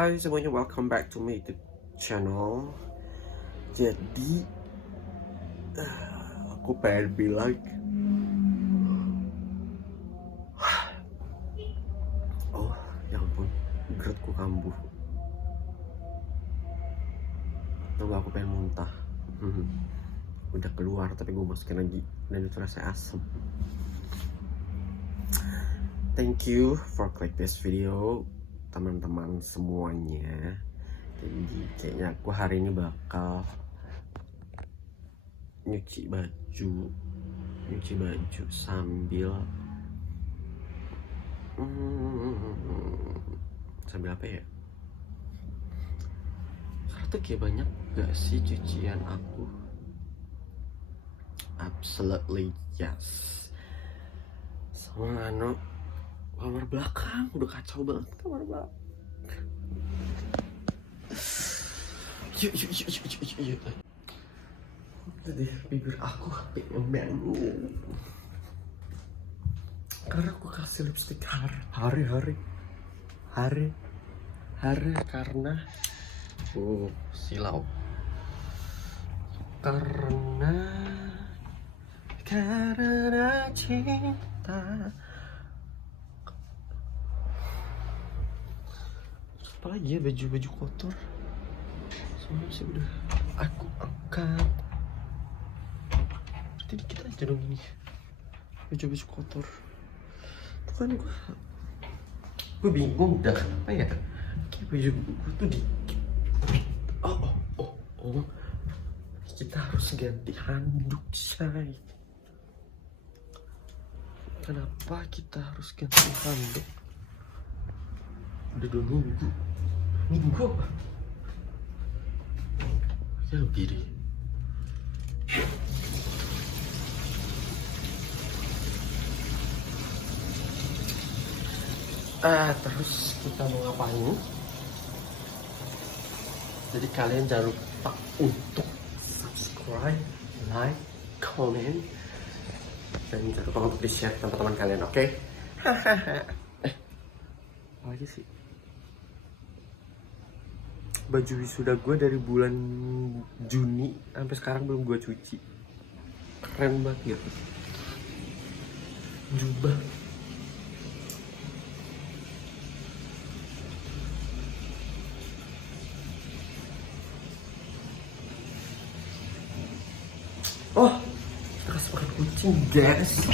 Hai semuanya, welcome back to my YouTube channel. Jadi aku pengen bilang, oh ya ampun, perutku kambuh. Tunggu, aku pengen muntah. Udah keluar tapi gue masukin lagi dan itu rasanya asem. Thank you for click this video, teman-teman semuanya. Jadi kayaknya aku hari ini bakal nyuci baju sambil apa ya? Karena tuh kayak banyak gak sih cucian aku? Absolutely yes. Sama kamar belakang udah kacau banget, kamar belakang. Yuk. Jadi bibir aku pengen karena aku kasih lipstick hari karena silau karena cinta. Apalagi ya, baju kotor soalnya sih udah aku angkat. Berarti dikit aja dong ini baju kotor. Itu kan gue bingung dah apa ya, kayak baju gue tuh dikit. Oh kita harus ganti handuk, say. Kenapa kita harus ganti handuk? Udah 2 minggu apa? Ya lebih deh. Terus kita mau ngapain? Jadi kalian jangan lupa untuk subscribe, like, comment, dan jangan lupa untuk di-share teman-teman kalian, oke? Apa lagi sih? Baju wisuda gue dari bulan Juni sampai sekarang belum gue cuci. Keren banget gitu. Jubah. Oh, kita kasih makan kucing, guys.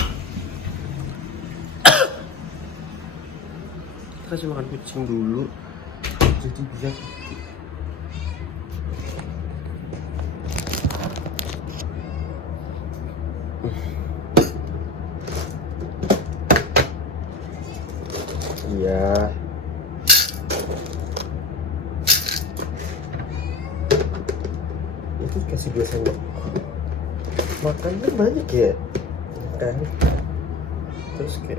Kita kasih makan kucing dulu. Jadi biar iya. Itu kasih 2 sendok. Makannya banyak ya kan, terus kayak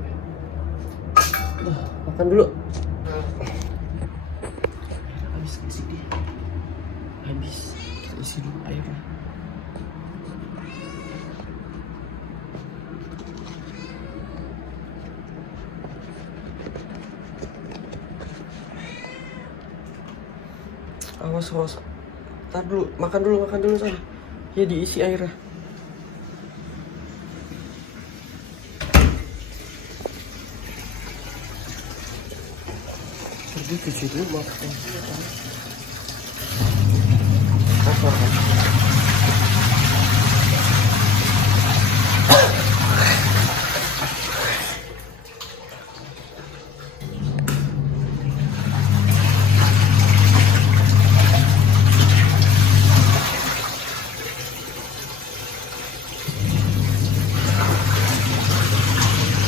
makan dulu. Habis isi deh, kita isi dulu airnya. Awas tar dulu, makan dulu sana ya, diisi airnya. Jadi cuci dulu makan. Kotor kan?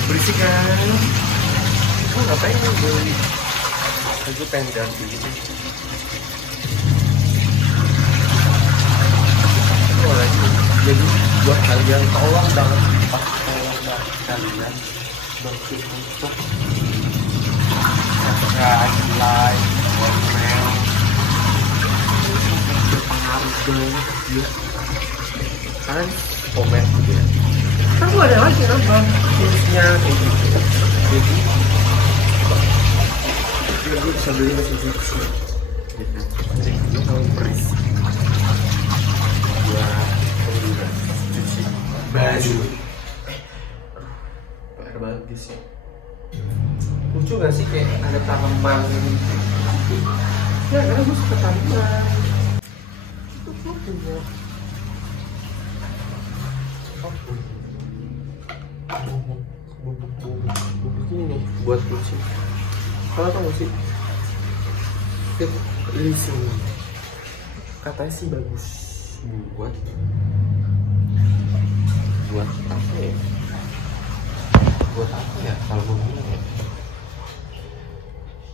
Berisik kan? Aku ngapain nih? Aku pengen ganti gitu. Jadi buat kalian tolong banget kalian bantu untuk subscribe, like, comment, berpengaruh banget ya. Kalian komen gitu ya. Kan ada lagi nambah tulisnya kayak gitu. Jadi gue bisa beli mesin cuci. Ini kalau berisik gua cuci baju. PR banget guys ya. Lucu gak sih kayak ada tanaman ya, karena gue suka tanaman. Itu tuh punya bubuk ini nih buat kucing. Kalau tau gak sih leasing katanya sih bagus buat apa ya, buat apa ya kalau gue bilang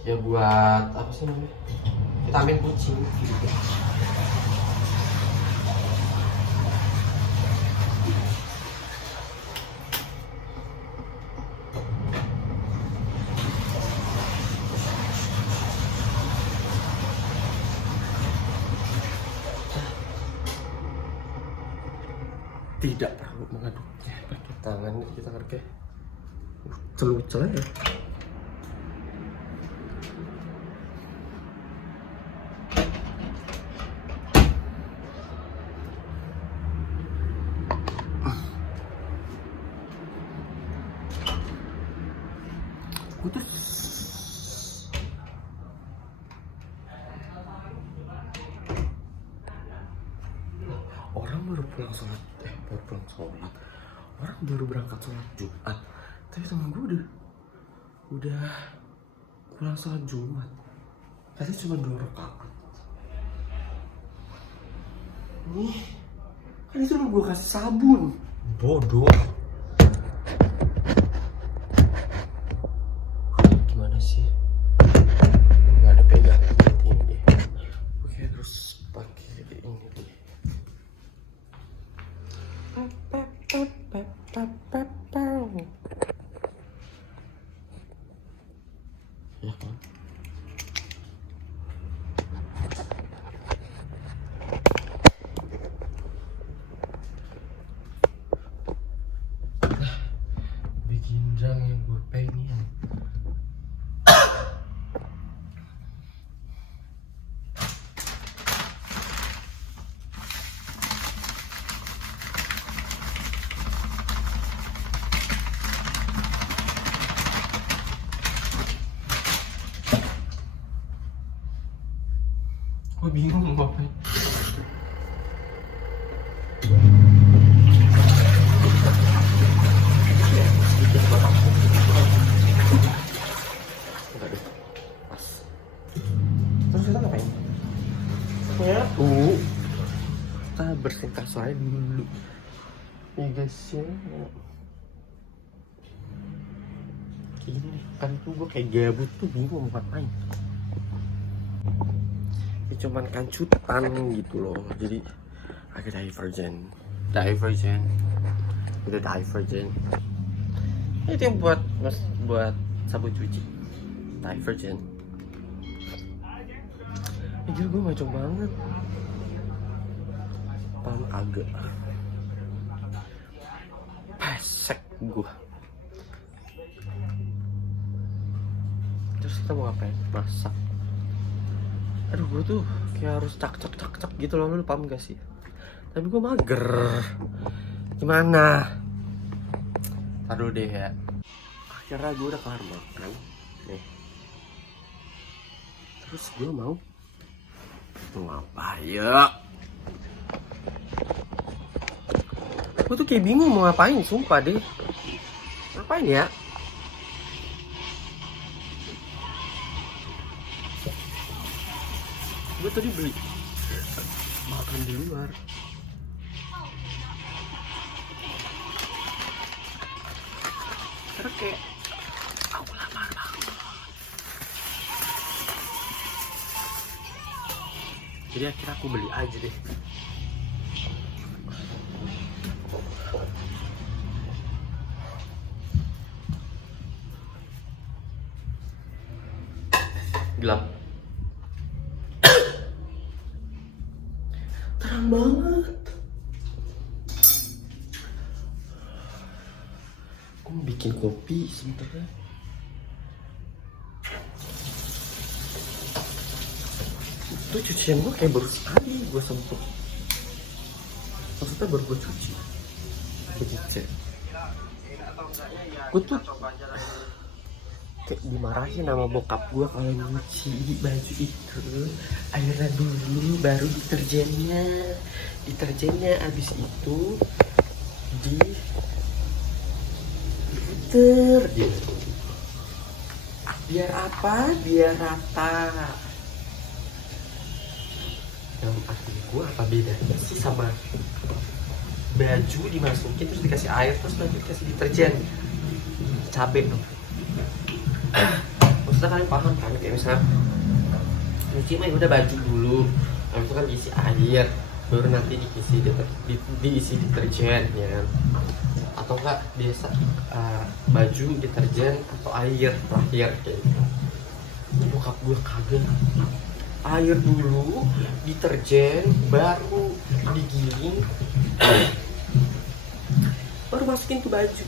ya buat apa sih namanya, vitamin kucing gitu. Tidak perlu mengaduknya pakai tangan, kita pakai celucel aja. Putus. Orang baru pulang sholat, orang baru berangkat sholat Jumat, tapi temen gue udah pulang sholat Jumat, katanya cuma 2 rakaat. Nih, kan itu gue kasih sabun, bodoh. Gimana sih? Nggak ada pegangan ini deh. Oke, terus pakai ini deh. Ya kan? Bikin jam yang gue pengen. Gue bingung mau ngapain. Enggak deh, pas. Terus kita ngapain? Ya, kita bersihin kasurnya dulu. Ya guys ya. Kayak gini nih, kan tuh gue kayak gabut tuh bingung mau ngapain. Ini cuman kancutan gitu loh, jadi agak divergent. Udah divergent. Itu yang buat sabun cuci. Divergent. Ini gue macam banget. Paham agak. Pesek gue. Terus kita mau ngapain? Masak. Aduh, gue tuh kayak harus cak gitu loh, lu paham gak sih? Tapi gue mager. Gimana? Aduh deh ya. Akhirnya gue udah kelar makan nih. Terus gue mau apa ya? Gue tuh kayak bingung mau ngapain, sumpah deh. Ngapain ya? Gue tadi beli makan di luar. Karena kayak aku lapar banget. Jadi akhirnya aku beli aja deh. Gelap. Terang banget. Aku mau bikin kopi sebentar ya. Itu cucian gue kayak baru sekali gue sentuh, maksudnya baru gue cuci begitu. Gue tuh kayak dimarahin sama bokap gue kalau nyuci baju itu airnya dulu baru deterjennya abis itu diputer gitu. Biar apa? Biar rata. Dalam arti gue apa bedanya sih sama baju dimasukin terus dikasih air terus lanjut dikasih deterjen cabai dong. Maksudnya kalian paham kan, kayak misalnya nyuci mah udah baju dulu, habis itu kan diisi air, baru nanti diisi deterjen ya kan, atau enggak biasa baju deterjen atau air terakhir kayak gitu. Bokap gue kagak, air dulu deterjen baru digiling baru masukin ke baju.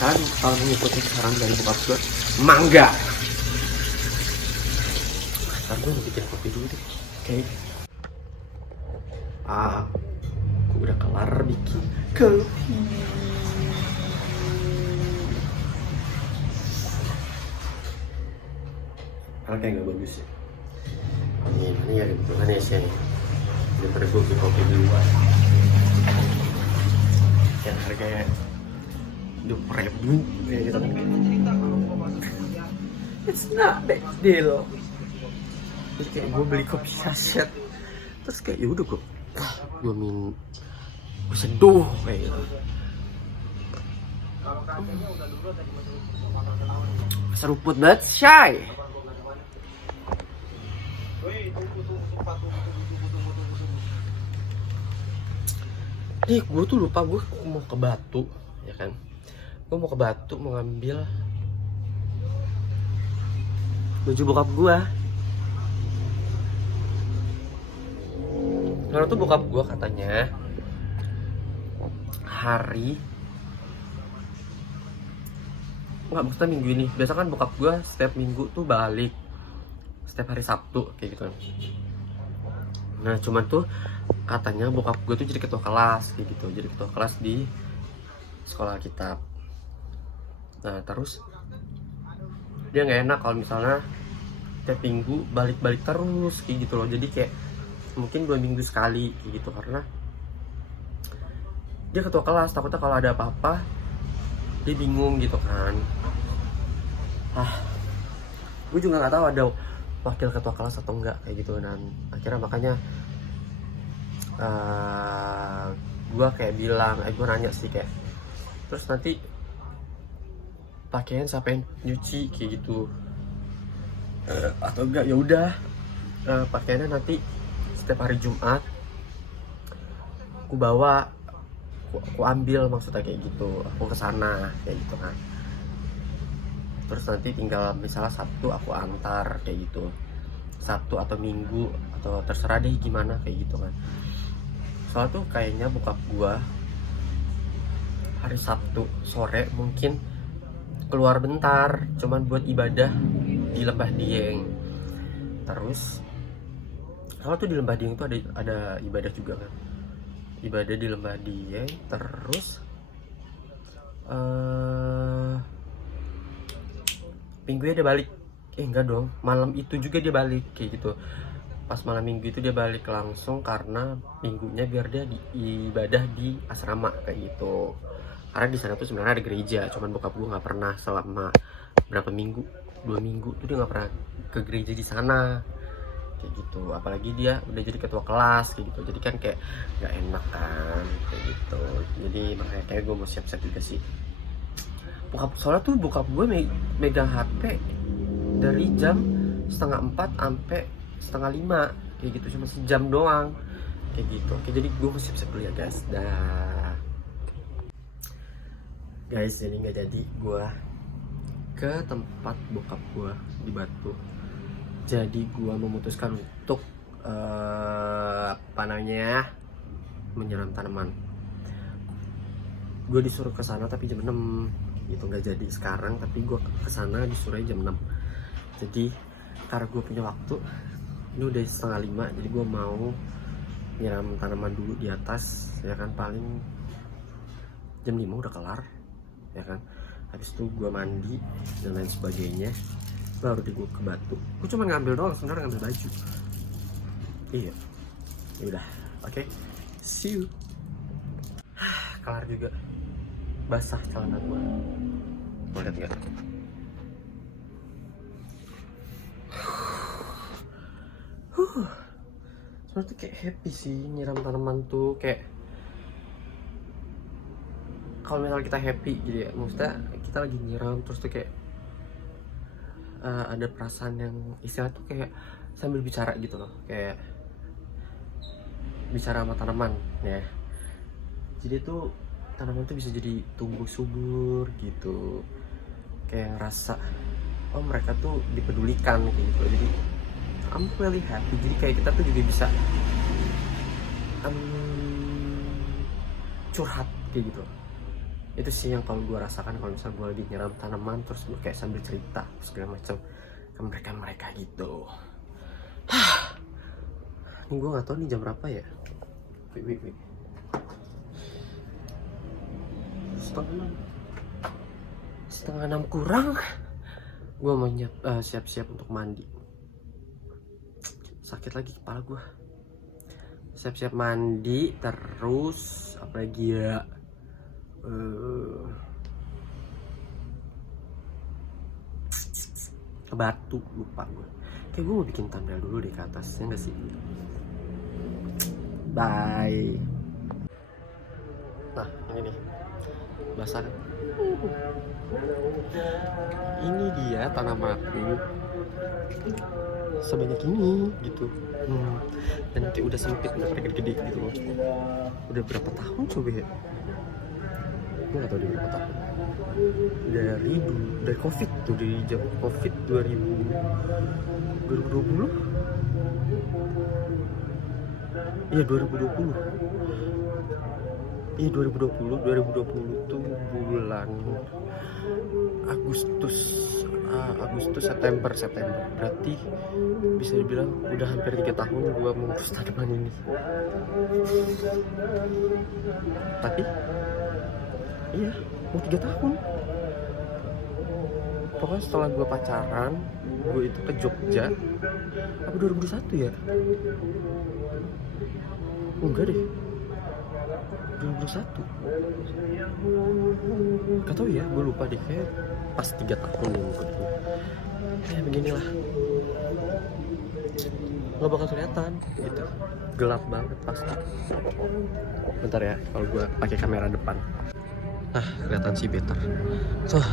Kan kalau mengikuti saran dari bokap gue, mangga. Ntar gue mau bikin kopi dulu deh. Oke. Gue udah kelar bikin kopi. Kalau kayak gak bagus ya. Ini ada hubungannya sih. Daripada gue bikin kopi duluan. Yang harganya 20.000 kayak gitu. It's not big deal. Terus kayak gue beli kopi saset, terus kayak yaudah gue minum, gue seduh kayak gitu. Seruput banget, Shay. Gue tuh lupa, gue mau ke Batu ya kan. Gue mau ke Batu mau ngambil baju bokap gue. Karena tuh bokap gue katanya maksudnya minggu ini. Biasa kan bokap gue setiap minggu tuh balik, setiap hari Sabtu kayak gitu. Nah cuman tuh katanya bokap gue tuh jadi ketua kelas kayak gitu, jadi ketua kelas di sekolah kitab. Nah terus dia nggak enak kalau misalnya tiap minggu balik-balik terus kayak gitu loh. Jadi kayak mungkin 2 minggu sekali kayak gitu, karena dia ketua kelas, takutnya kalau ada apa-apa dia bingung gitu kan. Gue juga nggak tahu ada wakil ketua kelas atau enggak kayak gitu. Dan akhirnya makanya gue kayak bilang, gue nanya sih kayak, terus nanti pakaian siapa yang nyuci kayak gitu, atau enggak ya udah pakaiannya nanti setiap hari Jumat aku bawa, aku ambil, maksudnya kayak gitu, aku kesana kayak gitu kan. Terus nanti tinggal misalnya Sabtu aku antar kayak gitu, Sabtu atau Minggu atau terserah deh gimana kayak gitu kan. Soalnya tuh kayaknya bokap gua hari Sabtu sore mungkin keluar bentar, cuman buat ibadah di Lembah Dieng. Terus kalau tuh di Lembah Dieng tuh ada ibadah juga kan, ibadah di Lembah Dieng. Terus minggunya dia balik, enggak dong, malam itu juga dia balik kayak gitu. Pas malam minggu itu dia balik langsung, karena minggunya biar dia ibadah di asrama kayak gitu. Karena di sana tuh sebenarnya ada gereja, cuman bokap gue nggak pernah selama berapa minggu, 2 minggu tuh dia nggak pernah ke gereja di sana kayak gitu. Apalagi dia udah jadi ketua kelas kayak gitu, jadi kan kayak nggak enak kan kayak gitu. Jadi makanya kayak gue mau siap-siap juga sih. Soalnya tuh bokap gue megang HP dari jam 3:30 sampai 4:30 kayak gitu, cuma sejam doang kayak gitu. Oke, jadi gue mau siap-siap dulu ya guys. Guys, jadi nggak jadi gue ke tempat bokap gue di Batu. Jadi gue memutuskan untuk menyiram tanaman. gue disuruh ke sana tapi jam 6 gitu, nggak jadi sekarang, tapi gue ke sana disuruh jam 6. Jadi karena gue punya waktu, ini udah 4:30, jadi gue mau nyiram tanaman dulu di atas ya kan, paling jam 5 udah kelar ya kan. Habis itu gue mandi dan lain sebagainya, baru di gue ke Batu. Gue cuma ngambil doang sebenarnya, ngambil baju. Iya, ya udah, oke, see you. Kelar juga, basah celana gue. Mau lihat nggak? Sebenarnya tuh kayak happy sih nyiram tanaman tuh, kayak kalau misalnya kita happy gitu ya, maksudnya kita lagi nyiram terus tuh kayak ada perasaan yang istilah tuh kayak sambil bicara gitu loh, kayak bicara sama tanaman ya. Jadi tuh tanaman tuh bisa jadi tumbuh subur gitu, kayak ngerasa oh mereka tuh dipedulikan gitu. Jadi I'm really happy. Jadi kayak kita tuh juga bisa curhat kayak gitu. Itu sih yang kalau gue rasakan kalau misalnya gue lagi nyiram tanaman terus gue kayak sambil cerita segala macam ke mereka gitu. Ini gue nggak tahu nih jam berapa ya. Wait. Setengah 6 kurang. Gue mau siap-siap untuk mandi. Sakit lagi kepala gue. Siap-siap mandi, terus apa lagi ya? Ke Batu, lupa gue. Kayak gue mau bikin thumbnail dulu deh ke atas, ya nggak sih? Bye. Nah, ini nih, basah kan? Ini dia tanaman aku sebanyak ini gitu. Dan nanti udah sempit, udah pada gede-gede gitu loh. Udah berapa tahun coba ya? Gue gak tau udah berapa tahun. Dari COVID tuh, dari jam COVID 2020. Iya 2020. Iya 2020 tuh bulan Agustus September. Berarti bisa dibilang udah hampir 3 tahun gua mengurus tanaman ini. Tapi iya mau 3 tahun. Pokoknya setelah gua pacaran, gua itu ke Jogja. Apa 2021 ya? Enggak deh, 2021. Gak tau ya, gue lupa deh, kayak pas 3 tahun nih menurutku. Kayak beginilah, gak bakal kelihatan gitu, gelap banget pasti. Bentar ya, kalau gue pakai kamera depan. Nah, kelihatan sih better. Tuh,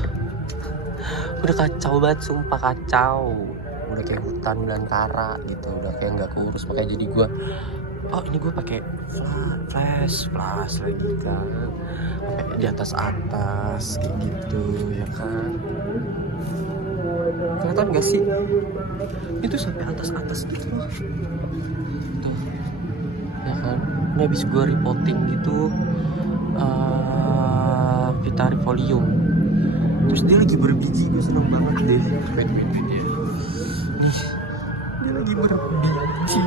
udah kacau banget, sumpah kacau. Udah kayak hutan belantara gitu, udah kayak nggak keurus. Makanya jadi gue, oh ini gue pakai flash lagi kan, sampai di atas kayak gitu ya kan. Kelihatan nggak sih? Itu sampai atas gitu loh. Tuh, ya kan. Ini habis gue repotting gitu Vitarifolium. Terus dia lagi berbiji, gue seneng banget deh. Wait ya. Nih, dia lagi berbiji.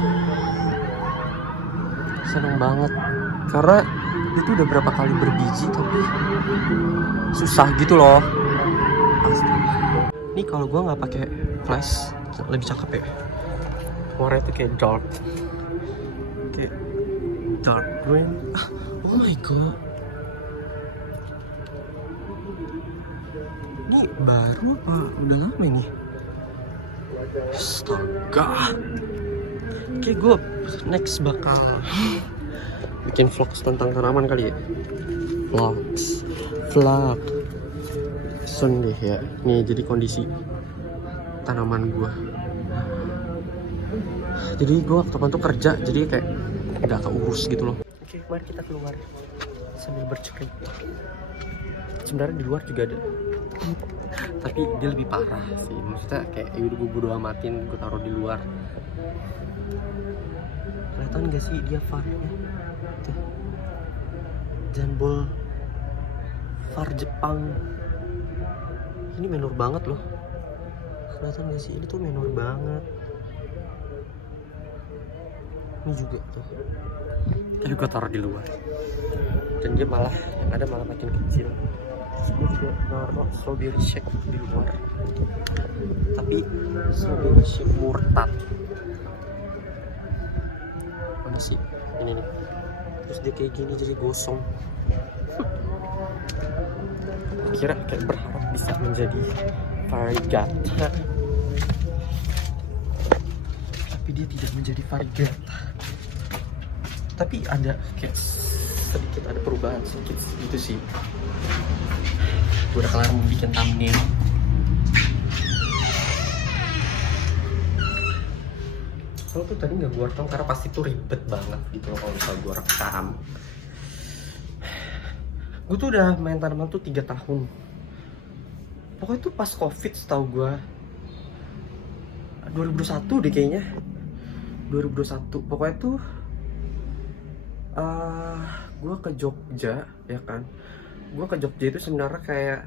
Seneng banget karena itu udah berapa kali berbiji tapi susah gitu loh. Pasti. Ini kalau gue nggak pakai flash lebih cakep ya. Warnanya tuh kayak dark green. Oh my god. Ini baru apa udah lama ini? Astaga. Kayak gue next bakal bikin vlog tentang tanaman kali ya. Vlog soon deh ya. Nih jadi kondisi tanaman gue. Jadi gue waktu itu kerja, jadi kayak gak keurus gitu loh. Oke, mari kita keluar sambil bercerita. Sebenarnya di luar juga ada, tapi dia lebih parah sih. Maksudnya kayak yaudah gue bodo amatin, gue taruh di luar. Kelihatan gak sih dia farnya? Tuh, jambul Far Jepang. Ini menor banget loh. Kelihatan gak sih? Ini tuh menor banget. Ini juga tuh. Tapi gue taruh di luar. Dan dia malah, yang ada malah makin kecil. Terus gue juga naruh strawberry shake di luar. Tapi strawberry shake murtad. Mana sih? Ini nih. Terus dia kayak gini jadi gosong. Kira kayak berharap bisa menjadi varigata, tapi dia tidak menjadi varigata. Tapi ada kayak sedikit ada perubahan sedikit gitu sih. Gue udah kelar membuat thumbnail. Soalnya tuh tadi nggak gue rekam karena pasti tuh ribet banget gitu loh kalau misalnya gue rekam. Gue tuh udah main tanaman tuh 3 tahun. Pokoknya tuh pas covid setahu gue 2021 deh kayaknya. 2021 pokoknya tuh gue ke Jogja ya kan. Gue ke Jogja itu sebenarnya kayak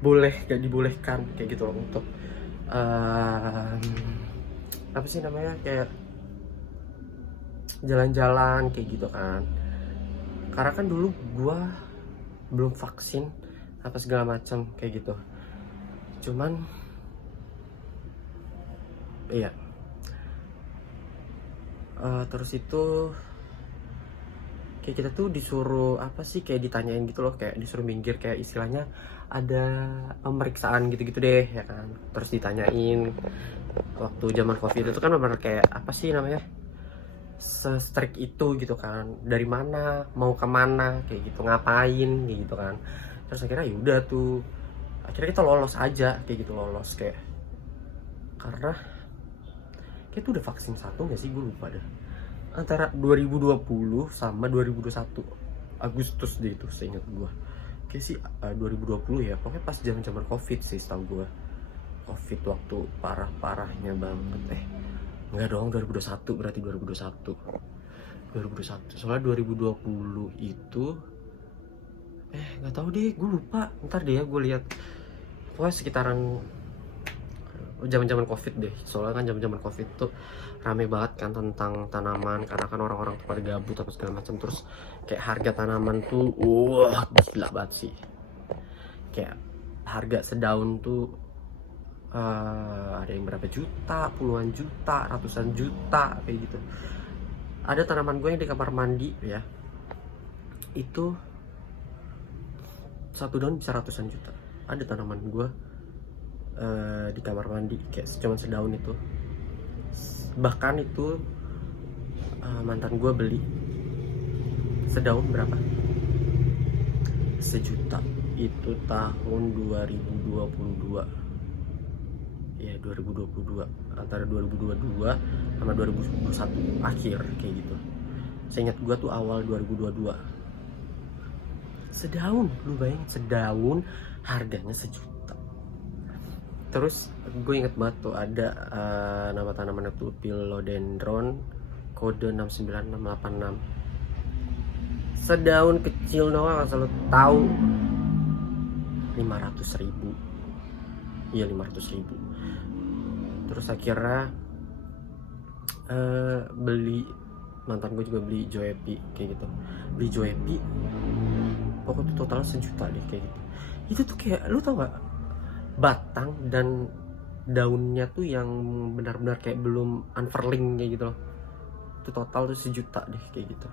boleh gak dibolehkan kayak gitu loh untuk apa sih namanya kayak jalan-jalan kayak gitu kan. Karena kan dulu gue belum vaksin apa segala macam kayak gitu. Cuman iya terus itu kayak kita tuh disuruh apa sih kayak ditanyain gitu loh, kayak disuruh minggir, kayak istilahnya ada pemeriksaan gitu-gitu deh ya kan. Terus ditanyain waktu zaman covid itu kan benar kayak apa sih namanya se-strict itu gitu kan, dari mana mau kemana kayak gitu, ngapain kayak gitu kan. Terus akhirnya yaudah tuh akhirnya kita lolos aja kayak gitu, lolos kayak karena kayak tuh udah vaksin satu nggak sih, gue lupa deh, antara 2020 sama 2021 Agustus deh itu seingat gue kayak sih 2020 ya, pokoknya pas zaman covid sih setahu gue. Covid waktu parah-parahnya banget. Enggak dong, 2021 berarti 2021 soalnya 2020 itu nggak tahu deh, gue lupa, ntar deh ya gue lihat. Pokoknya sekitaran zaman covid deh, soalnya kan zaman covid tuh rame banget kan tentang tanaman, karena kan orang-orang tuh pada gabut apa segala macam. Terus kayak harga tanaman tuh wah gila banget sih, kayak harga sedaun tuh ada yang berapa juta, puluhan juta, ratusan juta kayak gitu. Ada tanaman gue yang di kamar mandi ya, itu satu daun bisa ratusan juta. Ada tanaman gue di kamar mandi kayak cuma sedaun itu, bahkan itu mantan gue beli sedaun berapa, 1 juta. Itu tahun 2022 ya, 2022, antara 2022 sama 2021 akhir kayak gitu. Seingat gue tuh awal 2022. Sedaun, lu bayangin sedaun harganya 1 juta. Terus gue inget banget tuh ada nama tanaman itu philodendron kode 69686. Sedaun kecil doang asal lu tahu 500.000. Iya 500.000. Terus akhirnya beli, mantan gue juga beli Joepi kayak gitu. Beli Joepi pokoknya total 1 juta deh kayak gitu. Itu tuh kayak lu tau gak, batang dan daunnya tuh yang benar-benar kayak belum unfurling kayak gitu loh. Itu total tuh 1 juta deh kayak gitu.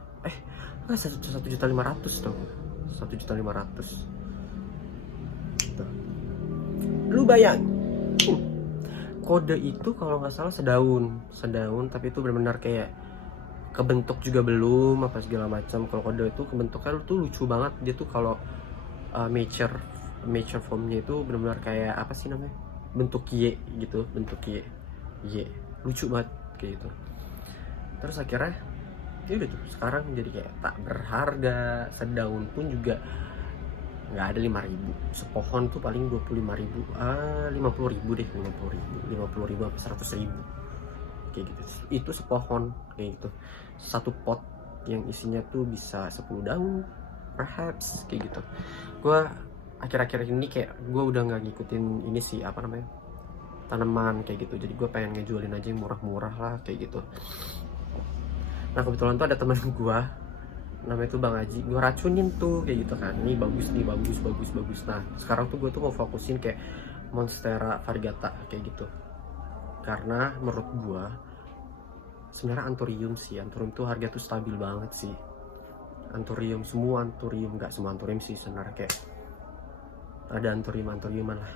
Enggak, 1.500.000 tuh. 1.500.000. Lu bayang, kode itu kalau nggak salah sedaun, tapi itu benar-benar kayak kebentuk juga belum apa segala macam. Kalau kode itu kebentuknya tuh lucu banget, dia tuh kalau mature formnya itu benar-benar kayak apa sih namanya, bentuk Y gitu, bentuk Y lucu banget kayak gitu. Terus akhirnya ya udah tuh sekarang jadi kayak tak berharga. Sedaun pun juga nggak ada 5.000, sepohon tuh paling 25.000, 50.000 deh, 50.000 apa 100.000 kayak gitu. Itu sepohon kayak gitu, satu pot yang isinya tuh bisa 10 daun perhaps kayak gitu. Gue akhir-akhir ini kayak gue udah nggak ngikutin ini sih, apa namanya, tanaman kayak gitu. Jadi gue pengen ngejualin aja yang murah-murah lah kayak gitu. Nah kebetulan tuh ada teman gue namanya tuh Bang Haji, gue racunin tuh kayak gitu kan, ini bagus nih, bagus. Nah sekarang tuh gue tuh mau fokusin kayak Monstera variegata kayak gitu, karena menurut gue sebenarnya anthurium tuh harga tuh stabil banget sih. Semua anthurium, nggak semua anthurium sih sebenarnya, kayak ada anthuriuman lah.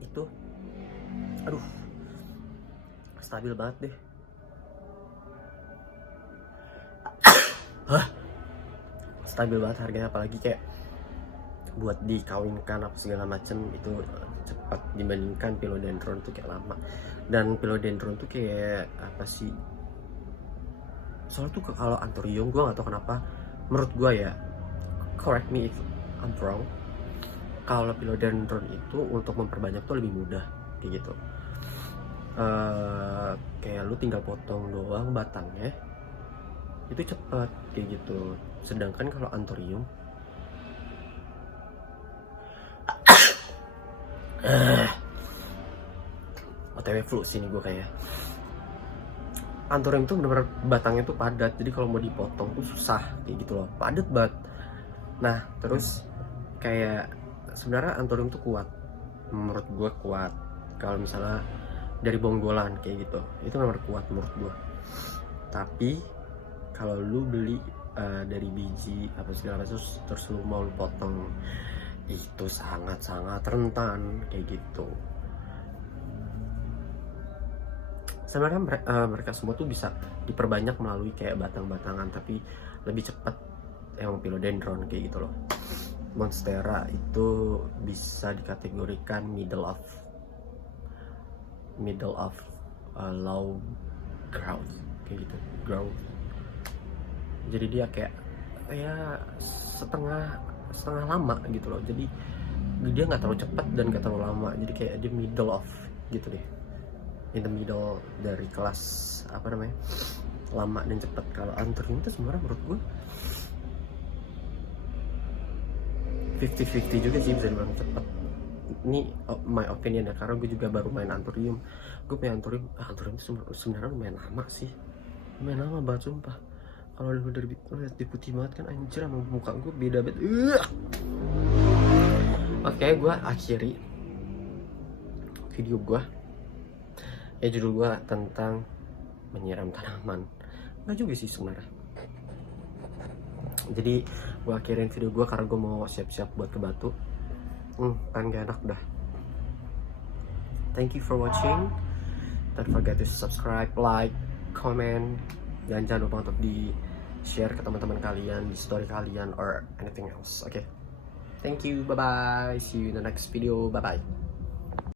Itu aduh stabil banget deh. Stabil banget harganya, apalagi kayak buat dikawinkan apa segala macem itu cepat dibandingkan philodendron tuh kayak lama. Dan philodendron tuh kayak apa sih, soalnya tuh kalau anthurium gue gak tau kenapa, menurut gue ya, correct me if I'm wrong, kalau philodendron itu untuk memperbanyak tuh lebih mudah kayak gitu. Kayak lu tinggal potong doang batangnya, itu cepet kayak gitu. Sedangkan kalau anthurium OTW flu sini gue kayak. Anthurium tuh bener-bener batangnya tuh padat, jadi kalau mau dipotong tuh susah kayak gitu loh, padat banget. Nah terus kayak sebenarnya anthurium tuh kuat, menurut gue kuat kalau misalnya dari bonggolan kayak gitu, itu bener kuat menurut gue. Tapi kalau lu beli dari biji apa segala macam terus lu mau lu potong, itu sangat rentan kayak gitu. Sebenarnya mereka semua tuh bisa diperbanyak melalui kayak batang-batangan, tapi lebih cepat yang philodendron kayak gitu loh. Monstera itu bisa dikategorikan middle of low growth kayak gitu, growth. Jadi dia kayak ya setengah lama gitu loh. Jadi dia nggak terlalu cepat dan nggak terlalu lama, jadi kayak dia middle of gitu deh, in the middle dari kelas apa namanya, lama dan cepat. Kalau anthurium itu sebenarnya menurut gue 50-50 juga sih, bisa dibilang cepat. Ini my opinion ya, karena gue juga baru main anthurium. Gue main anthurium itu sebenarnya lumayan lama sih, lumayan lama banget sumpah. Kalau udah lihat di putih banget kan, anjir sama muka gue beda banget. Oke, gue akhiri video gue. Judul gue tentang menyiram tanaman. Nggak juga sih sebenarnya. Jadi gue akhirin video gue karena gue mau siap-siap buat ke Batu. Kan gak enak dah. Thank you for watching. Don't forget to subscribe, like, comment, dan jangan lupa untuk di share ke teman-teman kalian, di story kalian, or anything else. Okay, thank you, bye bye, see you in the next video, bye bye.